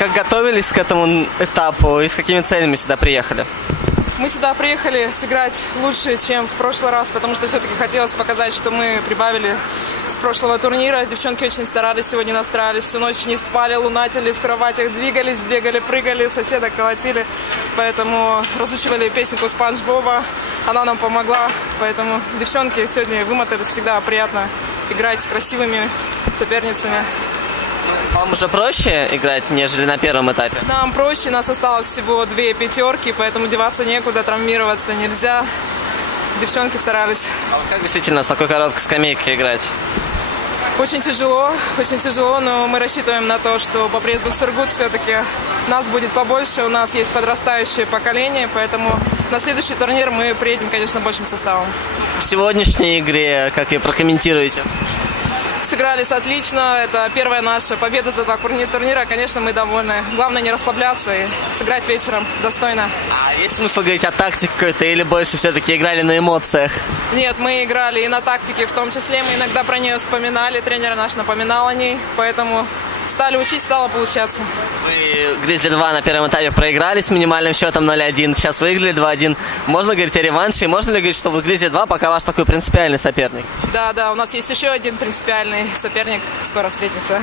Как готовились к этому этапу и с какими целями сюда приехали? Мы сюда приехали сыграть лучше, чем в прошлый раз, потому что все-таки хотелось показать, что мы прибавили с прошлого турнира. Девчонки очень старались, сегодня настраивались, всю ночь не спали, лунатили, в кроватях двигались, бегали, прыгали, соседа колотили. Поэтому разучивали песенку Спанч Боба, она нам помогла. Поэтому девчонки сегодня вымотались, всегда приятно играть с красивыми соперницами. Вам уже проще играть, нежели на первом этапе? Нам проще, нас осталось всего 2 пятерки, поэтому деваться некуда, травмироваться нельзя. Девчонки старались. А вот как действительно с такой короткой скамейкой играть? Очень тяжело, но мы рассчитываем на то, что по приезду в Сургут все-таки нас будет побольше, у нас есть подрастающее поколение, поэтому на следующий турнир мы приедем, конечно, большим составом. В сегодняшней игре, как ее прокомментируете? Сыгрались отлично, это первая наша победа за 2 турнира, конечно, мы довольны. Главное не расслабляться и сыграть вечером достойно. А есть смысл говорить о тактике какой-то или больше все-таки играли на эмоциях? Нет, мы играли и на тактике, в том числе мы иногда про нее вспоминали, тренер наш напоминал о ней, поэтому стали учить, стало получаться. Вы Гризли-2 на первом этапе проиграли с минимальным счетом 0-1, сейчас выиграли 2-1. Можно говорить о реванше? И можно ли говорить, что вот Гризли-2 пока ваш такой принципиальный соперник? Да, у нас есть еще один принципиальный соперник, скоро встретимся.